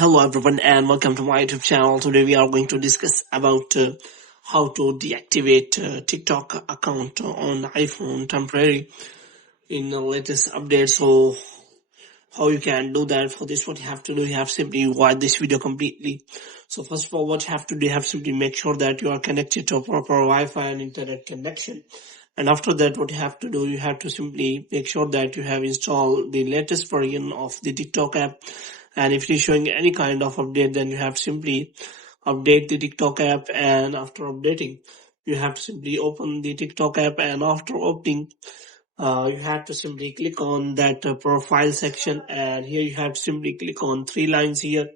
Hello everyone and welcome to my YouTube channel. Today we are going to discuss about how to deactivate TikTok account on iPhone temporary in the latest update. So how you can do that? For this, what you have to do, you have simply watch this video completely. So first of all, what you have to do, you have simply make sure that you are connected to a proper Wi-Fi and internet connection. And after that, what you have to do, you have to simply make sure that you have installed the latest version of the TikTok app. And if it is showing any kind of update, then you have to simply update the TikTok app. And after updating, you have to simply open the TikTok app. And after opening, you have to simply click on that profile section, and here you have to simply click on three lines here.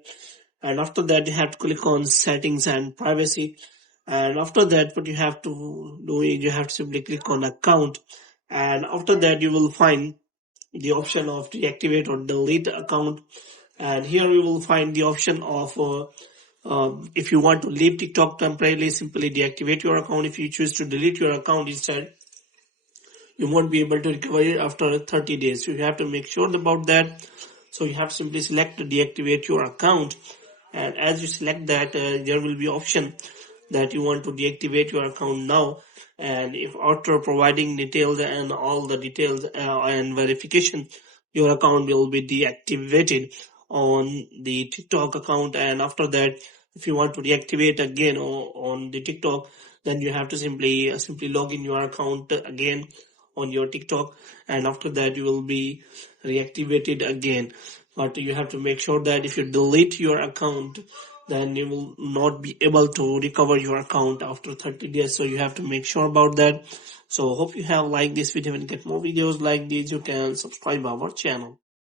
And after that, you have to click on settings and privacy. And after that, what you have to do is you have to simply click on account. And after that, you will find the option of deactivate or delete account. And here you will find the option of if you want to leave TikTok temporarily, simply deactivate your account. If you choose to delete your account instead, you won't be able to recover it after 30 days. So you have to make sure about that. So you have to simply select to deactivate your account. And as you select that, there will be option that you want to deactivate your account now. And if after providing details and all the details and verification, your account will be deactivated on the TikTok account. And after that, if you want to deactivate again on the TikTok, then you have to simply log in your account again on your TikTok, and after that you will be reactivated again. But you have to make sure that if you delete your account, then you will not be able to recover your account after 30 days. So you have to make sure about that. So hope you have liked this video, and get more videos like this. You can subscribe our channel.